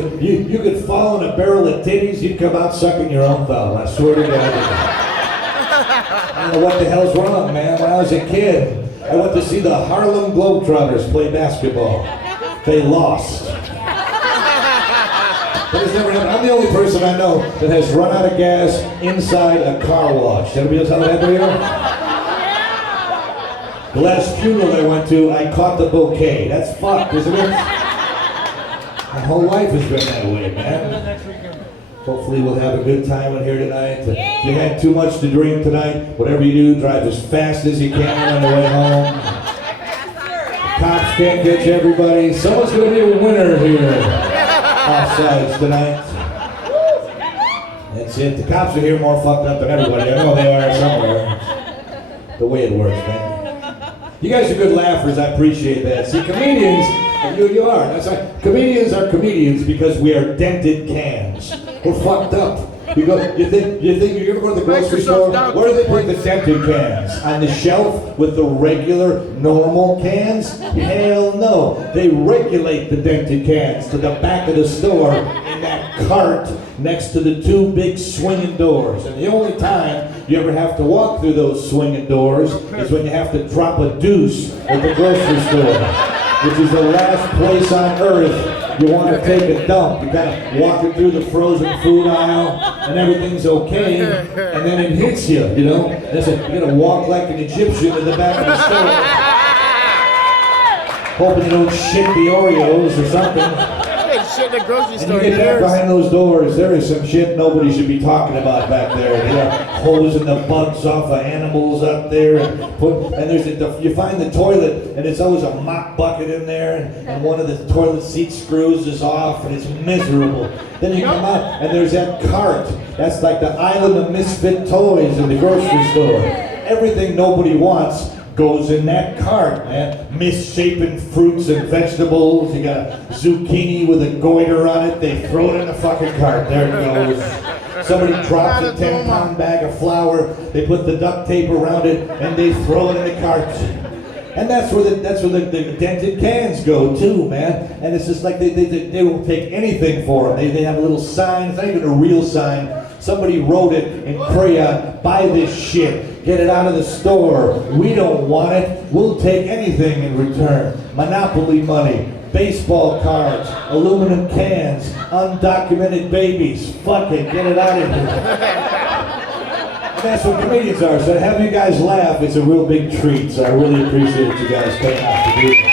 because you could fall in a barrel of titties, you'd come out sucking your own thumb. I swear to God. I don't know what the hell's wrong, man. When I was a kid, I went to see the Harlem Globetrotters play basketball. They lost. That has never happened. I'm the only person I know that has run out of gas inside a car wash. Anybody else have that video? The last funeral I went to, I caught the bouquet. That's fucked, isn't it? My whole life has been that way, man. Hopefully we'll have a good time in here tonight. If you had too much to drink tonight, whatever you do, drive as fast as you can on the way home. Cops can't catch everybody. Someone's going to be a winner here. Offsides tonight. That's it. The cops are here more fucked up than everybody. I know they are somewhere. The way it works, man. You guys are good laughers. I appreciate that. See, comedians, and you are. That's right. Comedians are comedians because we are dented cans. We're fucked up. You think you ever go to the grocery store? Where do they put the dented cans? On the shelf with the regular, normal cans? Hell no. They regulate the dented cans to the back of the store in that cart next to the two big swinging doors. And the only time you ever have to walk through those swinging doors is when you have to drop a deuce at the grocery store, which is the last place on earth you want to take a dump. You kind of walking through the frozen food aisle and everything's okay, and then it hits you, you know? That's it. You gotta walk like an Egyptian to the back of the store, hoping you don't shit the Oreos or something. Shit in the grocery store. And you get back behind those doors, there is some shit nobody should be talking about back there. They are hosing the bugs off of animals up there, and there's you find the toilet, and it's always a mop bucket in there, and one of the toilet seat screws is off, and it's miserable. Then you come out, and there's that cart. That's like the island of misfit toys in the grocery store. Everything nobody wants goes in that cart, man. Misshapen fruits and vegetables. You got a zucchini with a goiter on it. They throw it in the fucking cart. There it goes. Somebody drops a 10-pound bag of flour. They put the duct tape around it and they throw it in the cart. And that's where the dented cans go too, man. And it's just like they won't take anything for them. They have a little sign. It's not even a real sign. Somebody wrote it in crayon, buy this shit, get it out of the store. We don't want it. We'll take anything in return. Monopoly money, baseball cards, aluminum cans, undocumented babies. Fuck it, get it out of here. And that's what comedians are. So to have you guys laugh, it's a real big treat. So I really appreciate you guys coming out to do that.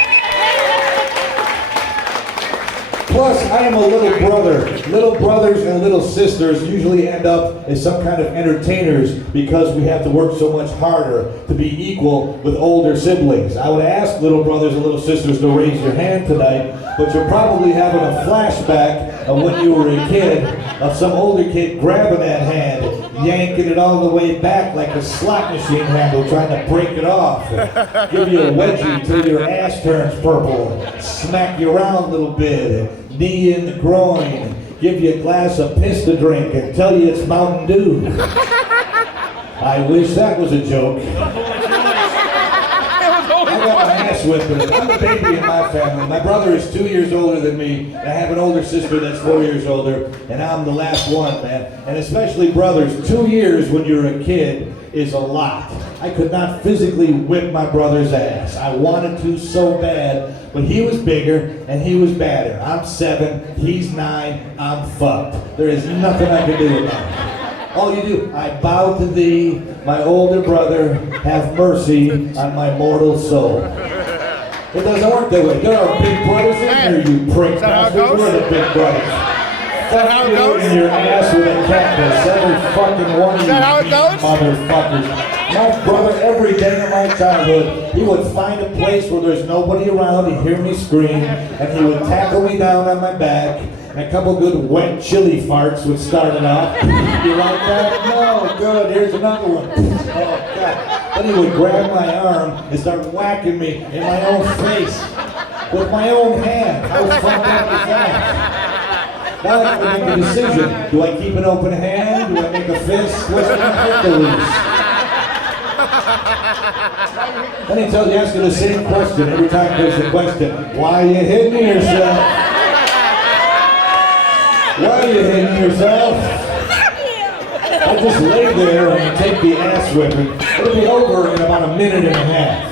Plus, I am a little brother. Little brothers and little sisters usually end up as some kind of entertainers because we have to work so much harder to be equal with older siblings. I would ask little brothers and little sisters to raise your hand tonight, but you're probably having a flashback of when you were a kid, of some older kid grabbing that hand, yanking it all the way back like a slot machine handle, trying to break it off. Give you a wedgie till your ass turns purple, smack you around a little bit, knee in the groin, give you a glass of piss to drink and tell you it's Mountain Dew. I wish that was a joke. I got my ass whipped with it. I'm the baby in my family. My brother is 2 years older than me. I have an older sister that's 4 years older, and I'm the last one, man. And especially brothers, 2 years when you're a kid is a lot. I could not physically whip my brother's ass. I wanted to so bad, but he was bigger and he was badder. I'm 7, he's 9, I'm fucked. There is nothing I can do about it. All you do, I bow to thee, my older brother, have mercy on my mortal soul. It doesn't work that way. There are big brothers in here, you prick bastards. We're the big brothers. Fuck you in your ass with a cactus. Every fucking one of you motherfuckers. My brother, every day of my childhood, he would find a place where there's nobody around, he'd hear me scream, and he would tackle me down on my back, and a couple good wet chili farts would start it off. You like that? No, good, here's another one. Oh, God. Then he would grab my arm and start whacking me in my own face with my own hand. How fucked up is that? Now I have to make a decision. Do I keep an open hand? Do I make a fist? What's going to hurt the loose? Then he tells you, ask you the same question every time there's a question. Why are you hitting yourself? Why are you hitting yourself? I just lay there and take the ass whipping. It'll be over in about a minute and a half.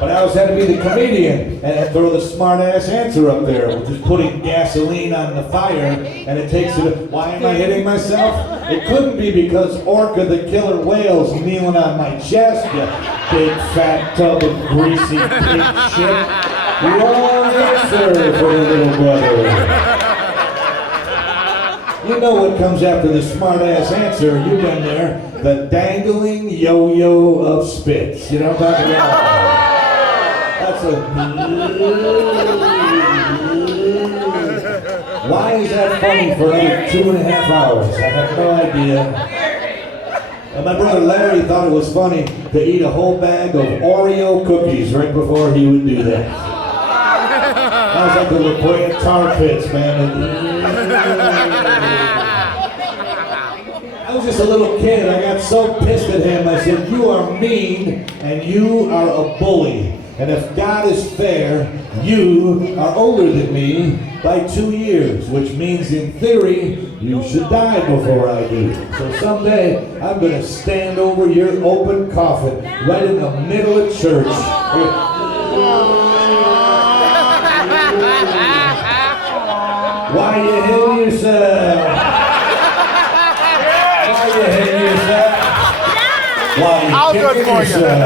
But I always had to be the comedian and throw the smart ass answer up there, which is putting gasoline on the fire, and it takes it. Why am I hitting myself? It couldn't be because Orca the killer whale's kneeling on my chest, you big fat tub of greasy pig shit. Wrong answer for the little brother. You know what comes after the smart-ass answer. You've been there. The dangling yo-yo of spits. You know what I'm talking about? That's a... Why is that funny for another 2.5 hours? I have no idea. And my brother Larry thought it was funny to eat a whole bag of Oreo cookies right before he would do that. That was like the La Brea Tar Pits, man. I was just a little kid. I got so pissed at him. I said, "You are mean and you are a bully. And if God is fair, you are older than me by 2 years, which means in theory, you should die before I do. So someday, I'm going to stand over your open coffin right in the middle of church." Why you hitting yourself? Why you hitting yourself? Why you kicking yourself?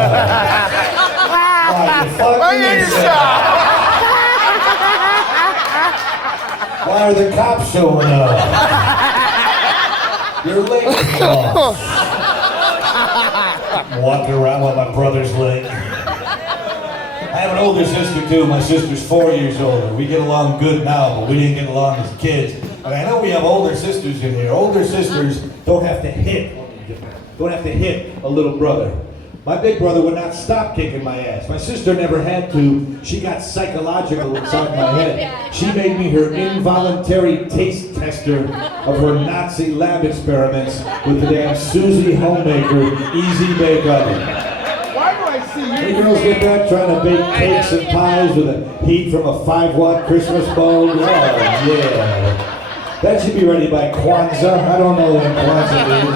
Why you fucking yourself? Why are the cops showing up? You're late. I'm walking around with my brother's leg. I have an older sister too. My sister's 4 years older. We get along good now, but we didn't get along as kids. And I know we have older sisters in here. Older sisters don't have to hit a little brother. My big brother would not stop kicking my ass. My sister never had to. She got psychological inside my head. She made me her involuntary taste tester of her Nazi lab experiments with the damn Susie Homemaker Easy Bake Oven. You girls get that? Trying to bake cakes and pies with the heat from a 5-watt Christmas bulb? Oh, yeah. That should be ready by Kwanzaa. I don't know when Kwanzaa is.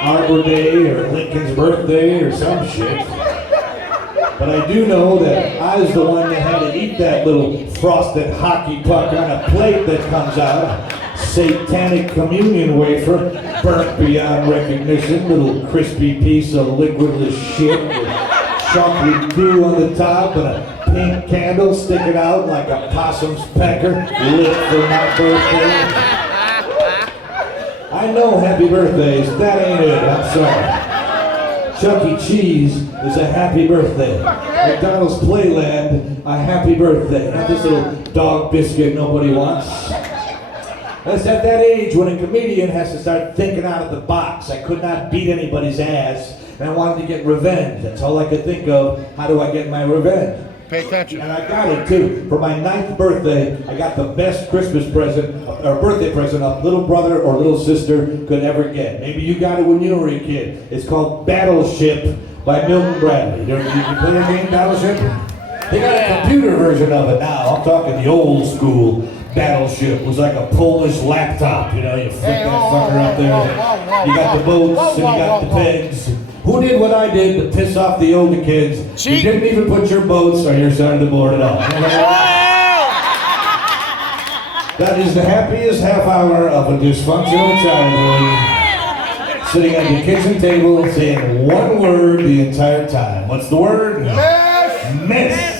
Arbor Day or Lincoln's birthday or some shit. But I do know that I was the one that had to eat that little frosted hockey puck on a plate that comes out. Satanic communion wafer, burnt beyond recognition, little crispy piece of liquidless shit with chocolate dew on the top and a pink candle sticking out like a possum's pecker, lit for my birthday. I know happy birthdays, that ain't it, I'm sorry. Chuck E. Cheese is a happy birthday. McDonald's Playland, a happy birthday. Not this little dog biscuit nobody wants. That's at that age when a comedian has to start thinking out of the box. I could not beat anybody's ass, and I wanted to get revenge. That's all I could think of. How do I get my revenge? Pay attention. And I got it too. For my 9th birthday, I got the best Christmas present, or birthday present a little brother or little sister could ever get. Maybe you got it when you were a kid. It's called Battleship by Milton Bradley. You play the game Battleship? They got a computer version of it now. I'm talking the old school. Battleship was like a Polish laptop, you know, you flick that fucker up there. You got the boats and you got the pegs. Who did what I did to piss off the older kids? You didn't even put your boats on your side of the board at all. That is the happiest half hour of a dysfunctional childhood. Sitting at your kitchen table saying one word the entire time. What's the word? Miss.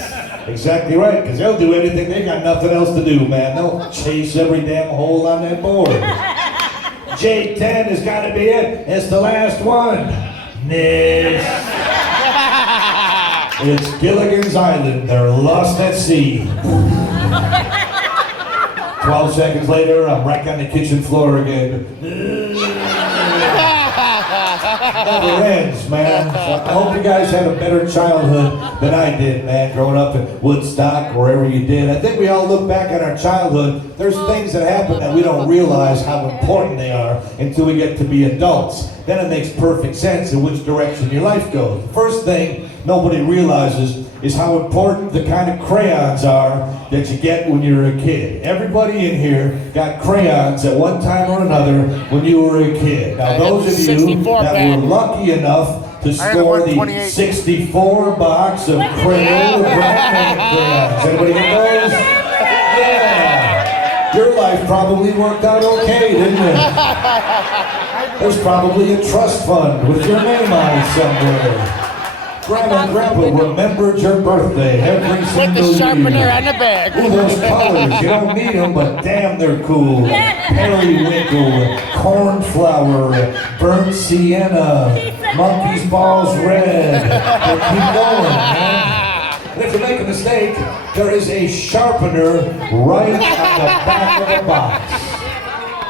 Exactly right, because they'll do anything. They got nothing else to do, man. They'll chase every damn hole on that board. J10 has got to be it. It's the last one. Miss. It's Gilligan's Island. They're lost at sea. 12 seconds later, I'm right on the kitchen floor again. Never ends, man. So I hope you guys had a better childhood than I did, man, growing up in Woodstock, wherever you did. I think we all look back at our childhood. There's things that happen that we don't realize how important they are until we get to be adults. Then it makes perfect sense in which direction your life goes. The first thing nobody realizes is how important the kind of crayons are that you get when you're a kid. Everybody in here got crayons at one time or another when you were a kid. Now those of you that were lucky enough to score the 64 box of Crayola brand name crayons. Anybody get those? Yeah. Your life probably worked out okay, didn't it? There's probably a trust fund with your name on it somewhere. Grandma and Grandpa remembered your birthday every single year. With the sharpener on the bag. Ooh, those colors, you don't need them, but damn, they're cool. Periwinkle, cornflower, burnt sienna, monkey's balls red. But keep going, man. And if you make a mistake, there is a sharpener right on the back of the box.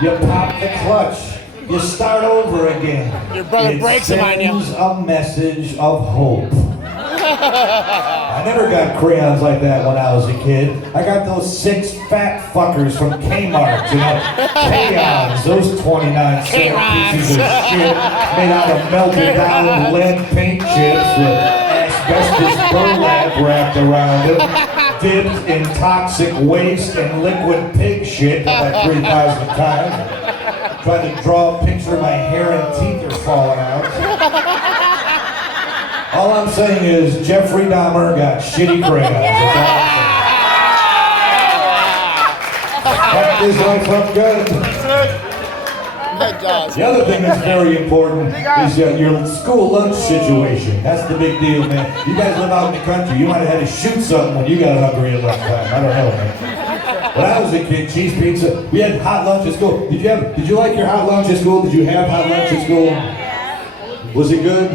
You pop the clutch. You start over again. Your brother breaks them on you. It sends a message of hope. I never got crayons like that when I was a kid. I got those 6 fat fuckers from Kmart, you know, crayons, those 29-cent pieces of shit made out of melted down lead paint chips with asbestos burlap wrapped around it, dipped in toxic waste and liquid pig shit about 3,000 times. Tried to draw a picture of my hair and teeth are falling out. All I'm saying is Jeffrey Dahmer got shitty crayons. Fuck this life up good. The other thing that's very important is your school lunch situation. That's the big deal, man. You guys live out in the country. You might have had to shoot something when you got hungry at lunchtime. I don't know, man. When I was a kid, cheese pizza, we had hot lunch at school. Did you like your hot lunch at school? Did you have hot lunch at school? Was it good?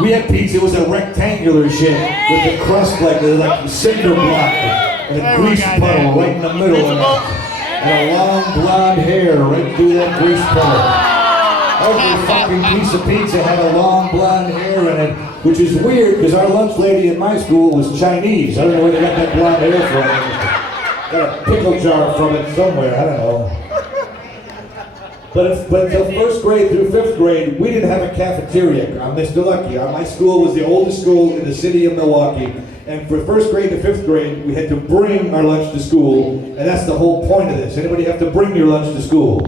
We had pizza. It was a rectangular shit with the crust like cinder block and a grease puddle right in the middle of it. And a long blonde hair right through that grease puddle. Every fucking piece of pizza had a long blonde hair in it, which is weird because our lunch lady in my school was Chinese. I don't know where they got that blonde hair from. Got a pickle jar from it somewhere, I don't know. But until 1st grade through 5th grade, we didn't have a cafeteria. I'm Mr. Lucky. My school was the oldest school in the city of Milwaukee. And for 1st grade to 5th grade, we had to bring our lunch to school. And that's the whole point of this. Anybody have to bring your lunch to school?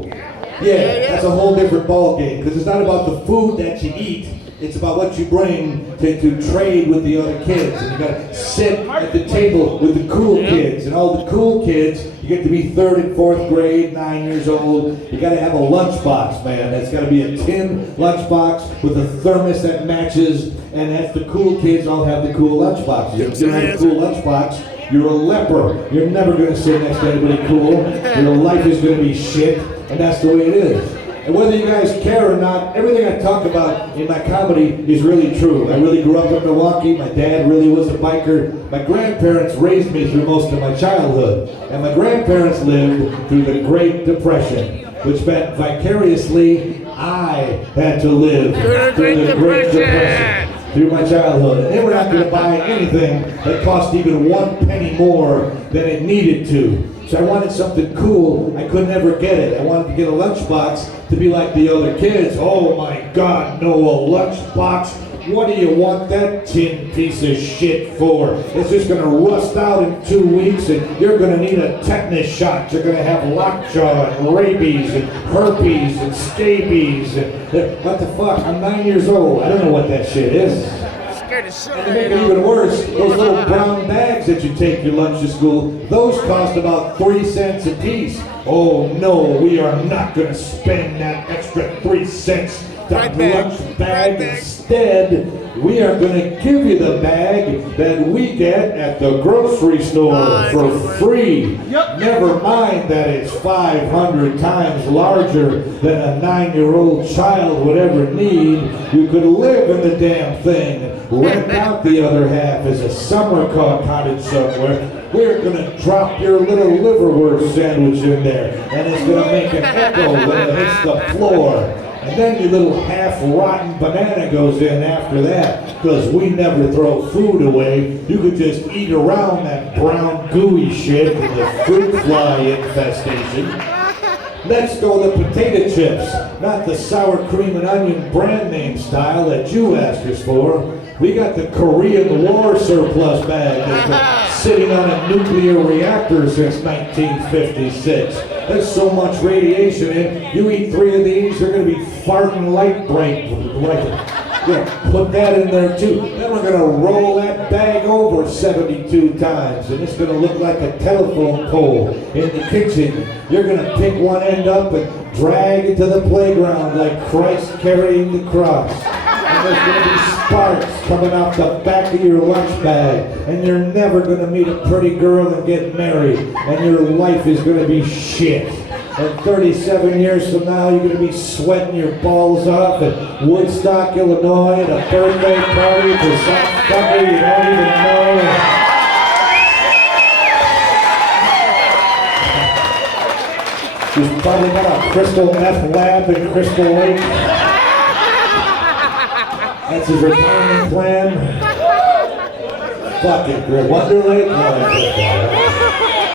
Yeah, that's a whole different ball game. Because it's not about the food that you eat. It's about what you bring to trade with the other kids. And you gotta sit at the table with the cool kids. And all the cool kids, you get to be 3rd and 4th grade, 9 years old. You gotta have a lunchbox, man. It's gotta be a tin lunchbox with a thermos that matches. And that's the cool kids all have the cool lunchboxes. If you don't have a cool lunchbox, you're a leper. You're never gonna sit next to anybody cool. Your life is gonna be shit. And that's the way it is. And whether you guys care or not, everything I talk about in my comedy is really true. I really grew up in Milwaukee. My dad really was a biker. My grandparents raised me through most of my childhood. And my grandparents lived through the Great Depression, which meant vicariously I had to live through the Great Depression through my childhood. And they were not going to buy anything that cost even 1 penny more than it needed to. So I wanted something cool. I could never get it. I wanted to get a lunchbox to be like the other kids. Oh my God, no, a lunchbox? What do you want that tin piece of shit for? It's just gonna rust out in 2 weeks and you're gonna need a tetanus shot. You're gonna have lockjaw and rabies and herpes and scabies. And what the fuck? I'm 9 years old. I don't know what that shit is. And to make it even worse, those little brown bags that you take your lunch to school, those cost about 3 cents a piece. Oh no, we are not going to spend that extra 3 cents on the lunch bag. Instead, we are going to give you the bag that we get at the grocery store for free. Never mind that it's 500 times larger than a 9-year-old child would ever need. You could live in the damn thing. Rent out the other half as a summer cottage somewhere. We're going to drop your little liverwurst sandwich in there, and it's going to make an echo when it hits the floor. And then your little half-rotten banana goes in after that, because we never throw food away. You could just eat around that brown gooey shit with the fruit fly infestation. Next go the potato chips, not the sour cream and onion brand name style that you asked us for. We got the Korean War surplus bag that's been sitting on a nuclear reactor since 1956. There's so much radiation in. You eat 3 of these, you're going to be farting light bright. Yeah, put that in there too. Then we're going to roll that bag over 72 times, and it's going to look like a telephone pole in the kitchen. You're going to pick one end up and drag it to the playground like Christ carrying the cross. And there's going to be sparks coming off the back of your lunch bag, and you're never going to meet a pretty girl and get married, and your life is going to be shit. And 37 years from now, you're going to be sweating your balls off at Woodstock, Illinois, at a birthday party for some fucker you don't even know. He's probably got a crystal meth lab in Crystal Lake. That's his retirement plan. Fucking great. Wonder Lake? No,